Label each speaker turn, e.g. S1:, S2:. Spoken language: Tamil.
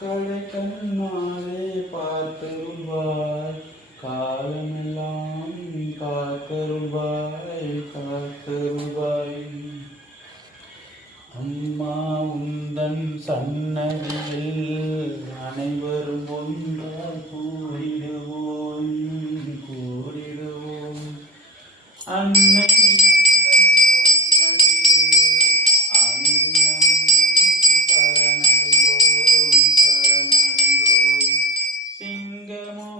S1: கடை கண்ணாலே பார்த்தருள்வாய் காலமெல்லாம் காத்தருள்வாய் காத்தருள்வாய் அம்மா உந்தன் சன்னதியில் அனைவரும் ஒன்றால் கூறிடுவோம் கூறிடுவோம். அன்னை சிங்கமோ